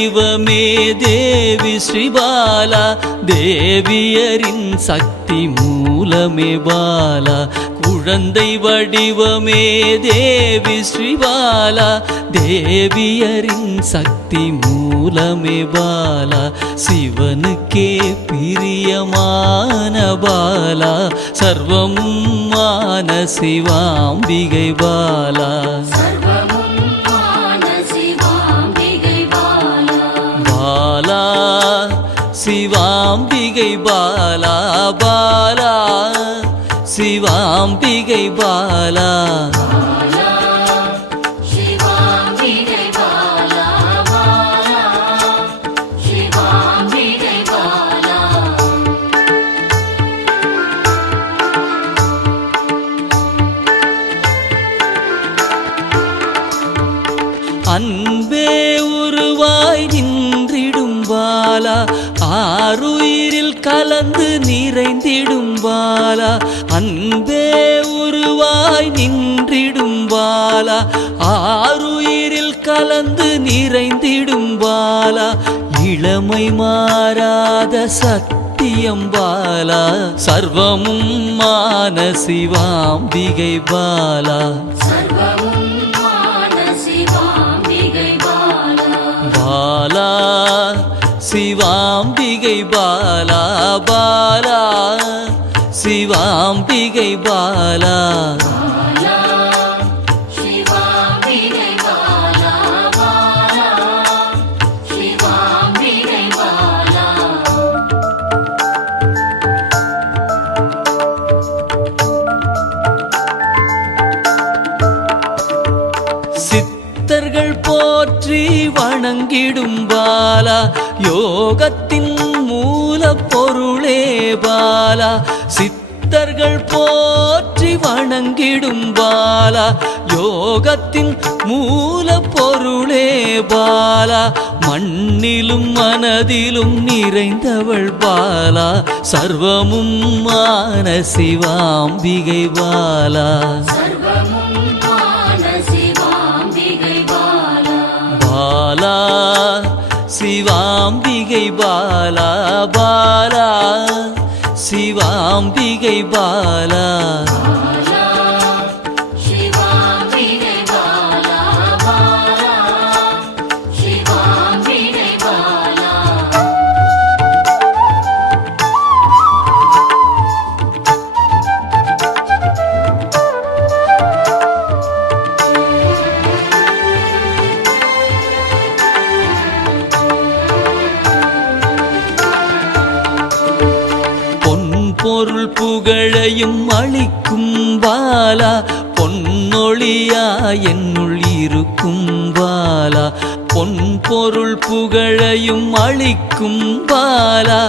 வடிவமே தேவி ஸ்ரீபாலா, தேவியரின் சக்தி மூலமே பாலா. குழந்தை வடிவமே தேவி ஸ்ரீபாலா, தேவியரின் சக்தி மூலமே பாலா. சிவனுக்கே பிரியமான பாலா, சர்வமுமான சிவாம்பிகை பாலா. பாலா சிவாம்பிகை பாலா, பாலா சிவாம்பிகை பாலா. அன்பே உருவாய் நின்றிடும் பாலா, ஆருயிரில் கலந்து நிறைந்திடும் பாலா. அன்பே உருவாய் நின்றிடும் பாலா, ஆருயிரில் கலந்து நிறைந்திடும் பாலா. இளமை மாறாத சத்தியம் பாலா, சர்வமும் மான சிவாம்பிகை பாலா. பாலா சிவாம்பிகை பாலா, பாலா சிவாம்பிகை பாலா. சித்தர்கள் போற்றி வணங்கிடும் பாலா, யோகத்தின் மூல பொருளே பாலா. சித்தர்கள் போற்றி வணங்கிடும் பாலா, யோகத்தின் மூல பொருளே பாலா. மண்ணிலும் மனதிலும் நிறைந்தவள் பாலா, சர்வமும் மான சிவாம்பிகை பாலா. பாலா சிவாம்பிகை பாலா, பாலா சிவாம்பிகை பாலா. பொருள் புகழையும் அளிக்கும் பாலா, பொன்னொழியா என்னுள் இருக்கும் பாலா. பொன் பொருள் புகழையும் அளிக்கும் பாலா.